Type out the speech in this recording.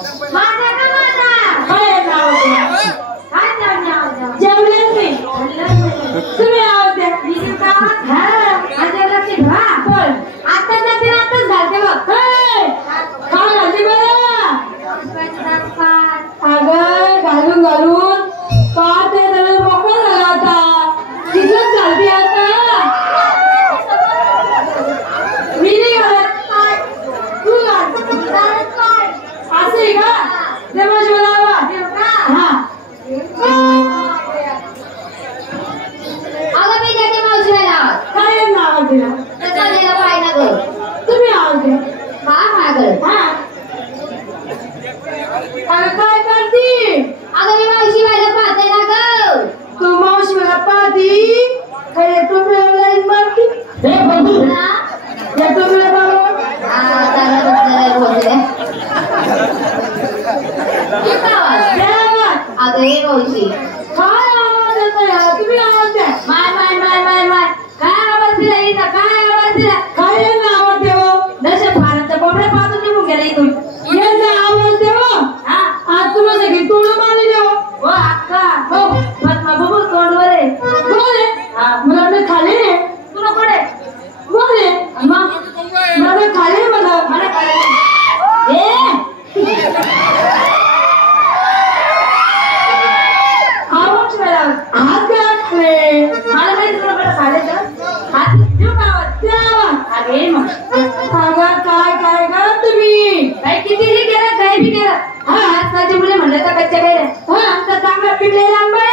माझा का माझा काय नाव काय नाव जेवले मी तुम्ही आवाज द्या मी का हा माझ्या लक्षात हा बोल आता जाते आताच घालते बघ काय घालते बा अगं घालून घालून पाच त्याला मोकळा झाला आता तिथंच घालते आता मी नाही घालत तू घाल असं आहे का ते माझी मला हा अगं मी जाते मावशीला काय नाव दिला त्याला पाहिला ग तुम्ही आवाज द्या हा माझ्याकडे हा अगं काय करती अगं मी मावशी व्हायला पाहते ना ग तू मावशी मला पाहती काय टोपल्यावर लाईन मारती हे बघू या टोपल्या मारवर अगं हे मावशी काय आवाज येतो यार तुम्ही आवाज द्या माय काय आवाज दिला इथं काय आवाज दिला काय यांना आवाज द्यावं दश भारत कोंबड्या पाहून निघून गेला इथून यांना आवाज द्यावं हा आज तुम्हाला सगळी तोंड मारली द्यावं हो अक्का हो पद्मा बघू तोंडवर आहे कोण आहे हा मला आपले खाली आहे तुला कोण आहे कोण आहे मग मला खाली आहे मला काय आवाज करा हात काय खाले मला माहिती तुला बरं खायचं हात देऊ का आवाज द्यावा अगे मग अगं काय का तुम्ही काय कितीही केलं काही बी केलं हा आजकालची मुले म्हणलं तर कच्च्या काय हा आमचा चांगला पिकलेला आंबा